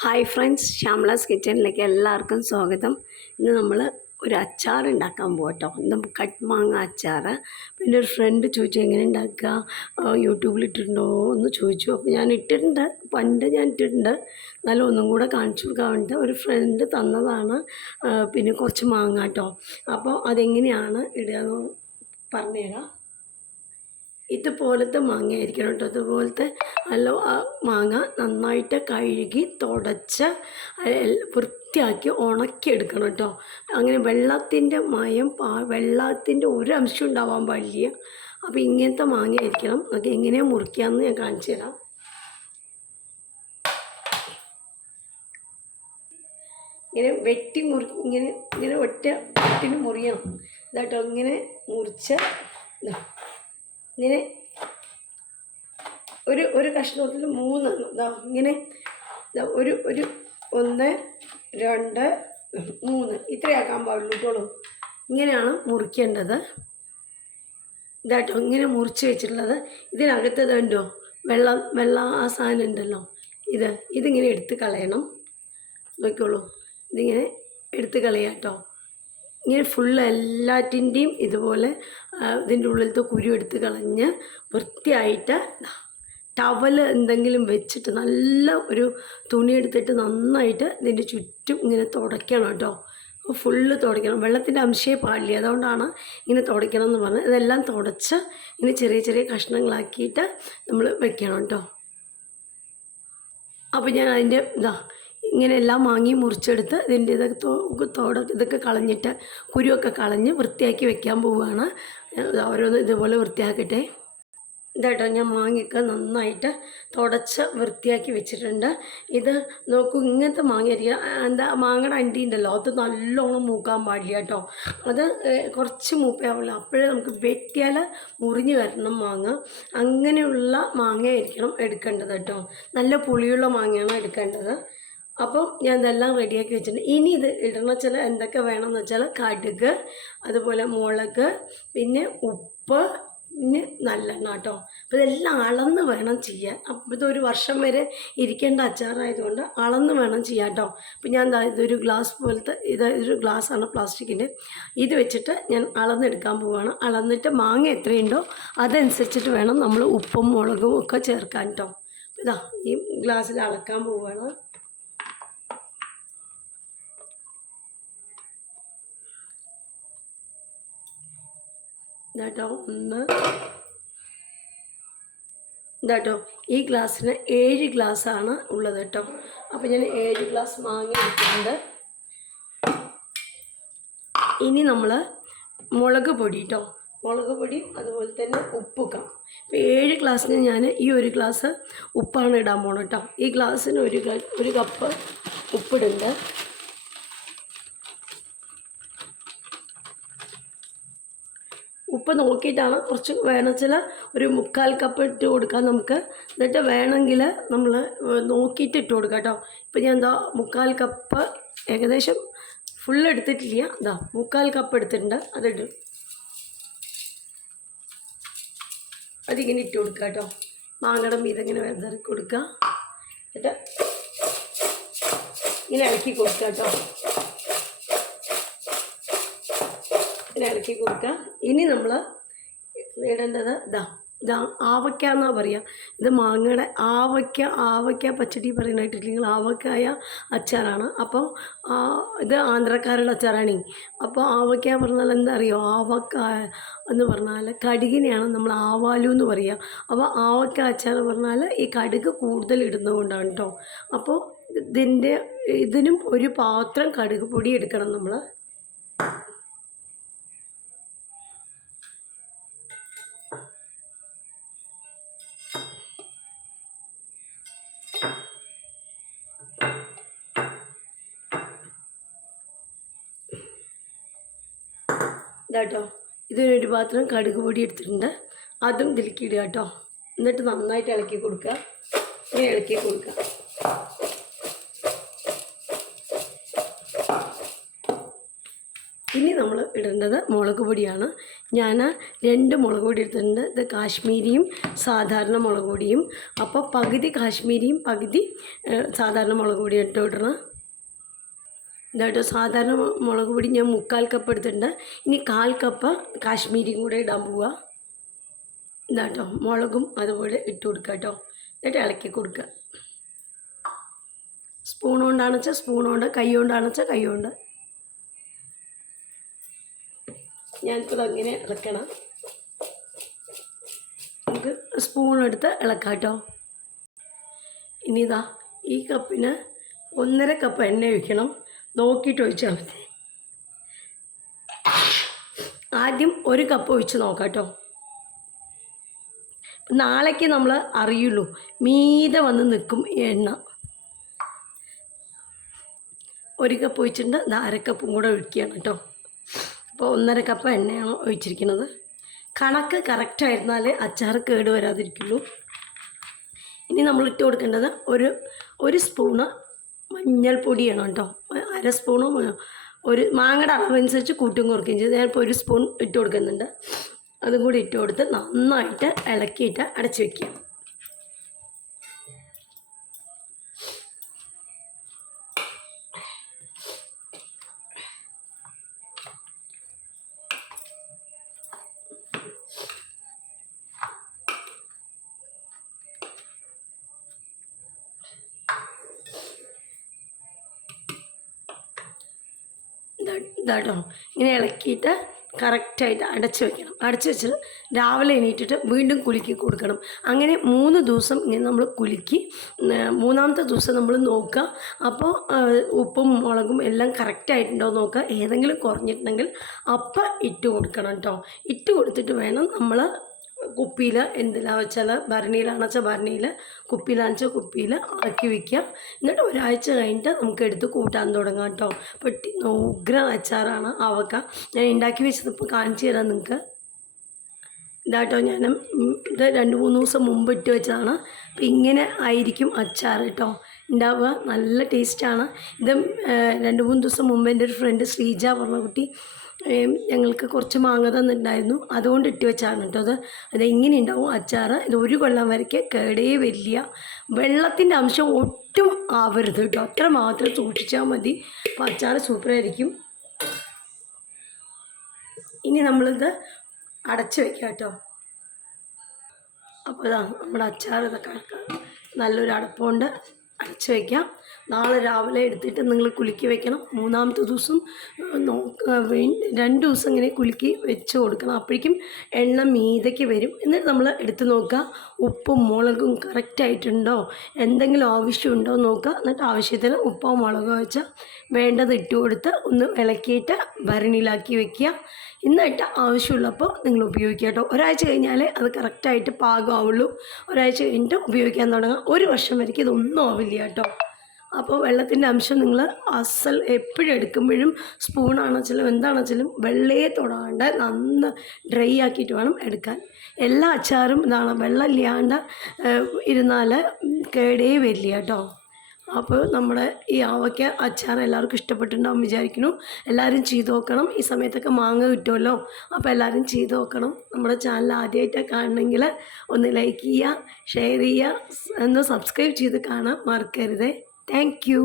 Hi friends, ശ്യാമളാസ് കിച്ചണിലേക്ക് എല്ലാവർക്കും സ്വാഗതം. ഇന്ന് നമ്മൾ ഒരു അച്ചാർ ഉണ്ടാക്കാൻ പോകട്ടോ. ഇന്ന് കട്ട്മാങ്ങ അച്ചാർ. പിന്നെ ഒരു ഫ്രണ്ട് ചോദിച്ചു എങ്ങനെ ഉണ്ടാക്കുക, യൂട്യൂബിൽ ഇട്ടിട്ടുണ്ടോ എന്ന് ചോദിച്ചു. അപ്പോൾ ഞാൻ ഇട്ടിട്ടുണ്ട്, പണ്ട് ഞാൻ ഇട്ടിട്ടുണ്ട്. എന്നാലും ഒന്നും കൂടെ കാണിച്ചു കൊടുക്കാൻ വേണ്ടി ഒരു ഫ്രണ്ട് തന്നതാണ്. പിന്നെ കുറച്ച് മാങ്ങ കേട്ടോ. അപ്പോൾ അതെങ്ങനെയാണ് ഇടുക പറഞ്ഞുതരാം. ഇതുപോലത്തെ മാങ്ങ ആയിരിക്കണം കേട്ടോ. അതുപോലത്തെ നല്ല മാങ്ങ നന്നായിട്ട് കഴുകി തുടച്ച് വൃത്തിയാക്കി ഉണക്കിയെടുക്കണം കേട്ടോ. അങ്ങനെ വെള്ളത്തിൻ്റെ മയം വെള്ളത്തിൻ്റെ ഒരു അംശം ഉണ്ടാവാൻ പാടില്ല. അപ്പോൾ ഇങ്ങനത്തെ മാങ്ങ ആയിരിക്കണം. നമുക്ക് എങ്ങനെയാണ് മുറിക്കാമെന്ന് ഞാൻ കാണിച്ചു തരാം. ഇങ്ങനെ വെട്ടി ഇങ്ങനെ ഇങ്ങനെ വെട്ടിന് മുറിയണം. ഇതാട്ടോ ഇങ്ങനെ മുറിച്ച് ഇങ്ങനെ ഒരു കഷ്ണത്തിൽ 3 ഇതാ ഇങ്ങനെ ഒരു 1 2 3 ഇത്രയാക്കാൻ പാടുള്ളൂ കേട്ടോ. ഇങ്ങനെയാണ് മുറിക്കേണ്ടത്. ഇതാട്ടോ ഇങ്ങനെ മുറിച്ച് വെച്ചിട്ടുള്ളത്. ഇതിനകത്തത് ഉണ്ടോ വെള്ള ആ സാധനം ഉണ്ടല്ലോ, ഇതിങ്ങനെ എടുത്ത് കളയണം. നോക്കിക്കോളൂ, ഇതിങ്ങനെ എടുത്ത് കളയാം കേട്ടോ. ഇങ്ങനെ ഫുള്ള് എല്ലാറ്റിൻ്റെയും ഇതുപോലെ ഇതിൻ്റെ ഉള്ളിലത്തെ കുരു എടുത്ത് കളഞ്ഞ് വൃത്തിയായിട്ട് ടവൽ എന്തെങ്കിലും വെച്ചിട്ട് നല്ല ഒരു തുണി എടുത്തിട്ട് നന്നായിട്ട് ഇതിൻ്റെ ചുറ്റും ഇങ്ങനെ തുടയ്ക്കണം കേട്ടോ. ഫുള്ള് തുടയ്ക്കണം. വെള്ളത്തിൻ്റെ അംശമേ പാടില്ല, അതുകൊണ്ടാണ് ഇങ്ങനെ തുടയ്ക്കണം എന്ന് പറഞ്ഞത്. ഇതെല്ലാം തുടച്ച് ഇങ്ങനെ ചെറിയ ചെറിയ കഷ്ണങ്ങളാക്കിയിട്ട് നമ്മൾ വെക്കണം കേട്ടോ. അപ്പോൾ ഞാൻ അതിൻ്റെ ഇങ്ങനെ എല്ലാം വാങ്ങി മുറിച്ചെടുത്ത് ഇതിൻ്റെ ഇതൊക്കെ കളഞ്ഞിട്ട് കുരുവൊക്കെ കളഞ്ഞ് വൃത്തിയാക്കി വെക്കാൻ പോവുകയാണ്. ഓരോന്ന് ഇതുപോലെ വൃത്തിയാക്കട്ടെ. ഇതാട്ടോ ഞാൻ മാങ്ങയൊക്കെ നന്നായിട്ട് തുടച്ച് വൃത്തിയാക്കി വെച്ചിട്ടുണ്ട്. ഇത് നോക്കൂ, ഇങ്ങനത്തെ മാങ്ങയായിരിക്കും. മാങ്ങയുടെ അണ്ടി ഉണ്ടല്ലോ, അത് നല്ലോണം മൂക്കാൻ പാടില്ല കേട്ടോ. അത് കുറച്ച് മൂപ്പയാവില്ല, അപ്പോഴേ നമുക്ക് വെട്ടിയാൽ മുറിഞ്ഞ് വരണം മാങ്ങ. അങ്ങനെയുള്ള മാങ്ങയായിരിക്കണം എടുക്കേണ്ടത് കേട്ടോ. നല്ല പുളിയുള്ള മാങ്ങയാണ് എടുക്കേണ്ടത്. അപ്പം ഞാൻ ഇതെല്ലാം റെഡിയാക്കി വെച്ചിട്ടുണ്ട്. ഇനി ഇത് ഇടണ എന്തൊക്കെ വേണമെന്ന് വെച്ചാൽ കടുക്, അതുപോലെ മുളക്, പിന്നെ ഉപ്പ്, പിന്നെ നല്ലെണ്ണ കേട്ടോ. അപ്പോൾ ഇതെല്ലാം അളന്ന് വേണം ചെയ്യാൻ. അപ്പോൾ ഇതൊരു വർഷം വരെ ഇരിക്കേണ്ട അച്ചാറായതുകൊണ്ട് അളന്ന് വേണം ചെയ്യാൻ കേട്ടോ. അപ്പോൾ ഞാൻ ഇതൊരു ഗ്ലാസ് പോലത്തെ ഇതൊരു ഗ്ലാസ്സാണ് പ്ലാസ്റ്റിക്കിൻ്റെ. ഇത് വെച്ചിട്ട് ഞാൻ അളന്നെടുക്കാൻ പോവുകയാണ്. അളന്നിട്ട് മാങ്ങ എത്രയുണ്ടോ അതനുസരിച്ചിട്ട് വേണം നമ്മൾ ഉപ്പും മുളകും ഒക്കെ ചേർക്കാൻ കേട്ടോ. ഇതാ ഈ ഗ്ലാസ്സിൽ അളക്കാൻ പോവുകയാണ്. ഇതാട്ടോ ഇതാട്ടോ ഈ ഗ്ലാസ്സിന് 7 ഗ്ലാസ്സാണ് ഉള്ളത് കേട്ടോ. അപ്പോൾ ഞാൻ 7 ഗ്ലാസ് മാങ്ങ എടുത്തിട്ടുണ്ട്. ഇനി നമ്മൾ മുളക് പൊടി കേട്ടോ, മുളക് പൊടി അതുപോലെ തന്നെ ഉപ്പൊക്കെ. ഇപ്പോൾ 7 ഗ്ലാസ്സിന് ഞാൻ ഈ 1 ഗ്ലാസ് ഉപ്പാണ് ഇടാൻ പോകണം കേട്ടോ. ഈ ഗ്ലാസ്സിന് 1 കപ്പ് ഉപ്പിടുന്നുണ്ട്. ഉപ്പ് നോക്കിയിട്ടാണ്, കുറച്ച് വേണമെന്നുവെച്ചാൽ ഒരു 3/4 കപ്പ് ഇട്ട് കൊടുക്കാം നമുക്ക്. എന്നിട്ട് വേണമെങ്കിൽ നമ്മൾ നോക്കിയിട്ട് ഇട്ട് കൊടുക്കാം കേട്ടോ. ഇപ്പം ഞാൻ 3/4 കപ്പ് ഏകദേശം ഫുള്ള് എടുത്തിട്ടില്ല. 3/4 കപ്പ് എടുത്തിട്ടുണ്ട്. അതിടും, അതിങ്ങനെ ഇട്ട് കൊടുക്കുക കേട്ടോ. മാങ്ങയുടെ മീതിങ്ങനെ വെതറി കൊടുക്കുക. എന്നിട്ട് ഇങ്ങനെ ഇളക്കി കൊടുക്കുക കേട്ടോ. ഇളക്കി കൊടുക്കുക. ഇനി നമ്മൾ ഇടേണ്ടത് ആവയ്ക്ക എന്നാണ് പറയുക. ഇത് മാങ്ങയുടെ ആവയ്ക്ക പച്ചടി പറയുന്നതായിട്ടില്ലെങ്കിൽ ആവക്കായ അച്ചാറാണ്. അപ്പോൾ ഇത് ആന്ധ്രക്കാരുടെ അച്ചാറാണ്. അപ്പോൾ ആവയ്ക്ക പറഞ്ഞാൽ എന്താ അറിയോ, ആവക്ക എന്ന് പറഞ്ഞാൽ കടുകിനെയാണ് നമ്മൾ ആവാലു എന്ന് പറയുക. അപ്പോൾ ആവയ്ക്ക അച്ചാർ പറഞ്ഞാൽ ഈ കടുക് കൂടുതൽ ഇടുന്നതുകൊണ്ടാണ് കേട്ടോ. അപ്പോൾ ഇതിനും ഒരു പാത്രം കടുക് പൊടി എടുക്കണം നമ്മൾ. ഇതാട്ടോ ഇതിനൊരു പാത്രം കടുക് പൊടി എടുത്തിട്ടുണ്ട്. അതും ഇതിലേക്ക് ഇടുക കേട്ടോ. എന്നിട്ട് നന്നായിട്ട് ഇളക്കി കൊടുക്കുക. ഇങ്ങനെ ഇളക്കി കൊടുക്കുക. ഇനി നമ്മൾ ഇടേണ്ടത് മുളക് പൊടിയാണ്. ഞാൻ 2 മുളക് പൊടി എടുത്തിട്ടുണ്ട്. ഇത് കാശ്മീരിയും സാധാരണ മുളക് പൊടിയും. അപ്പോൾ പകുതി കാശ്മീരിയും പകുതി സാധാരണ മുളക് പൊടിയും ഇടണം. ഇതാട്ടോ സാധാരണ മുളക് പൊടി ഞാൻ 3/4 കപ്പ് എടുത്തിട്ടുണ്ട്. ഇനി 1/4 കപ്പ് കാശ്മീരിയും കൂടെ ഇടാൻ പോവുക. ഇതാട്ടോ മുളകും അതുപോലെ ഇട്ട് കൊടുക്കുക കേട്ടോ. എന്നിട്ട് ഇളക്കി കൊടുക്കുക. സ്പൂൺ കൊണ്ടാണെന്ന് വെച്ചാൽ സ്പൂൺ കൊണ്ട്, കൈ കൊണ്ടാണെന്ന് വെച്ചാൽ കൈ കൊണ്ട്. ഞാനിപ്പോൾ അങ്ങനെ ഇളക്കണം. നമുക്ക് സ്പൂൺ എടുത്ത് ഇളക്കാം കേട്ടോ. ഇനി ഇതാ ഈ കപ്പിന് 1.5 കപ്പ് എണ്ണ ഒഴിക്കണം. നോക്കിയിട്ട് ഒഴിച്ചാൽ മതി. ആദ്യം 1 കപ്പ് ഒഴിച്ച് നോക്കാം കേട്ടോ. നാളേക്ക് നമ്മൾ അറിയുള്ളൂ, മീതെ വന്ന് നിൽക്കും എണ്ണ. 1 കപ്പ് ഒഴിച്ചിട്ടുണ്ട്. ഇത് 1/2 കപ്പും കൂടെ ഒഴിക്കുകയാണ് കേട്ടോ. അപ്പോൾ 1.5 കപ്പ് എണ്ണയാണ് ഒഴിച്ചിരിക്കുന്നത്. കണക്ക് കറക്റ്റായിരുന്നാൽ അച്ചാർ കേട് വരാതിരിക്കുള്ളൂ. ഇനി നമ്മൾ ഇട്ട് കൊടുക്കേണ്ടത് ഒരു സ്പൂണ് മഞ്ഞൾപ്പൊടിയാണ് കേട്ടോ. 1/2 സ്പൂണോ ഒരു മാങ്ങയുടെ അളവനുസരിച്ച് കൂട്ടും കുറയ്ക്കുകയും ചെയ്ത് ഞാനിപ്പോൾ 1 സ്പൂൺ ഇട്ട് കൊടുക്കുന്നുണ്ട്. അതും കൂടി ഇട്ട് കൊടുത്ത് നന്നായിട്ട് ഇളക്കിയിട്ട് അടച്ച് വയ്ക്കുക. ഇതാട്ടോ ഇങ്ങനെ ഇളക്കിയിട്ട് കറക്റ്റായിട്ട് അടച്ച് വയ്ക്കണം. അടച്ച് വെച്ചിട്ട് രാവിലെ എണീറ്റിട്ട് വീണ്ടും കുലുക്കി കൊടുക്കണം. അങ്ങനെ 3 ദിവസം ഇങ്ങനെ നമ്മൾ കുലുക്കി 3-ാമത്തെ ദിവസം നമ്മൾ നോക്കുക. അപ്പോൾ ഉപ്പും മുളകും എല്ലാം കറക്റ്റായിട്ടുണ്ടോ നോക്കുക. ഏതെങ്കിലും കുറഞ്ഞിട്ടുണ്ടെങ്കിൽ അപ്പം ഇട്ട് കൊടുക്കണം കേട്ടോ. ഇട്ട് കൊടുത്തിട്ട് വേണം നമ്മൾ കുപ്പിയിൽ എന്തിലാണെന്ന് വെച്ചാൽ ഭരണിയിലാണെന്ന് വെച്ചാൽ ഭരണിയിൽ, കുപ്പിയിലാണെന്ന് വെച്ചാൽ കുപ്പിയിൽ ആക്കി വയ്ക്കുക. എന്നിട്ട് ഒരാഴ്ച കഴിഞ്ഞിട്ട് നമുക്ക് എടുത്ത് കൂട്ടാൻ തുടങ്ങാം കേട്ടോ. ഉഗ്ര അച്ചാറാണ് ആവക്ക. ഞാൻ ഉണ്ടാക്കി വെച്ചത് ഇപ്പോൾ കാണിച്ചു തരാം നിങ്ങൾക്ക്. ഇതാട്ടോ ഞാൻ ഇത് 2-3 ദിവസം മുമ്പ് ഇട്ട് വെച്ചതാണ്. അപ്പോൾ ഇങ്ങനെ ആയിരിക്കും അച്ചാർ കേട്ടോ ഉണ്ടാവുക. നല്ല ടേസ്റ്റാണ്. ഇത് 2-3 ദിവസം മുമ്പ് എൻ്റെ ഒരു ഫ്രണ്ട് ശ്രീജ പറഞ്ഞ കുട്ടി ഞങ്ങൾക്ക് കുറച്ച് മാങ്ങ തന്നിട്ടുണ്ടായിരുന്നു. അതുകൊണ്ട് ഇട്ട് വെച്ചാണ് കേട്ടോ. അതെങ്ങനെ ഉണ്ടാവും അച്ചാർ. ഇത് 1 കൊല്ലം വരയ്ക്ക് കേടേ വരില്ല. വെള്ളത്തിൻ്റെ അംശം ഒട്ടും ആവരുത് കേട്ടോ. അത്ര മാത്രം സൂക്ഷിച്ചാൽ മതി. അപ്പോൾ അച്ചാർ സൂപ്പറായിരിക്കും. ഇനി നമ്മളിത് അടച്ച് വയ്ക്കാം കേട്ടോ. അപ്പോൾ ഇതാ നമ്മുടെ അച്ചാർ ഇതൊക്കെ നല്ലൊരു അടപ്പുകൊണ്ട് അടച്ച് വയ്ക്കാം. നാളെ രാവിലെ എടുത്തിട്ട് നിങ്ങൾ കുലുക്കി വെക്കണം. 3-ാമത്തെ ദിവസം 2 ദിവസം ഇങ്ങനെ കുലുക്കി വെച്ച് കൊടുക്കണം. അപ്പോഴേക്കും എണ്ണ മീതയ്ക്ക് വരും. എന്നിട്ട് നമ്മൾ എടുത്ത് നോക്കുക, ഉപ്പും മുളകും കറക്റ്റായിട്ടുണ്ടോ, എന്തെങ്കിലും ആവശ്യമുണ്ടോ നോക്കുക. എന്നിട്ട് ആവശ്യത്തിന് ഉപ്പോ മുളകോ വെച്ചാൽ വേണ്ടത് ഇട്ട് കൊടുത്ത് ഒന്ന് ഇളക്കിയിട്ട് ഭരണിയിലാക്കി വെക്കുക. എന്നിട്ട് ആവശ്യമുള്ളപ്പോൾ നിങ്ങൾ ഉപയോഗിക്കുക കേട്ടോ. ഒരാഴ്ച കഴിഞ്ഞാൽ അത് കറക്റ്റായിട്ട് പാകമാവുള്ളൂ. ഒരാഴ്ച കഴിഞ്ഞിട്ട് ഉപയോഗിക്കാൻ തുടങ്ങാം. 1 വർഷം വരയ്ക്ക് ഇതൊന്നും ആവില്ല കേട്ടോ. അപ്പോൾ വെള്ളത്തിൻ്റെ അംശം നിങ്ങൾ എപ്പോഴും എടുക്കുമ്പോഴും സ്പൂണാണെച്ചാലും എന്താണെച്ചാലും വെള്ളയെ തൊടാണ്ട് നന്ന ഡ്രൈ ആക്കിയിട്ട് വേണം എടുക്കാൻ. എല്ലാ അച്ചാറും ഇതാണ്, വെള്ളം ഇല്ലാണ്ട് ഇരുന്നാൽ കേടേ വരില്ല കേട്ടോ. അപ്പോൾ നമ്മുടെ ഈ ആവയ്ക്ക അച്ചാർ എല്ലാവർക്കും ഇഷ്ടപ്പെട്ടിട്ടുണ്ടാവും വിചാരിക്കുന്നു. എല്ലാവരും ചെയ്ത് നോക്കണം. ഈ സമയത്തൊക്കെ മാങ്ങ കിട്ടുമല്ലോ. അപ്പോൾ എല്ലാവരും ചെയ്ത് നോക്കണം. നമ്മുടെ ചാനൽ ആദ്യമായിട്ട് കാണണമെങ്കിൽ ഒന്ന് ലൈക്ക് ചെയ്യുക, ഷെയർ ചെയ്യുക, ഒന്ന് സബ്സ്ക്രൈബ് ചെയ്ത് കാണാൻ മറക്കരുതേ. Thank you.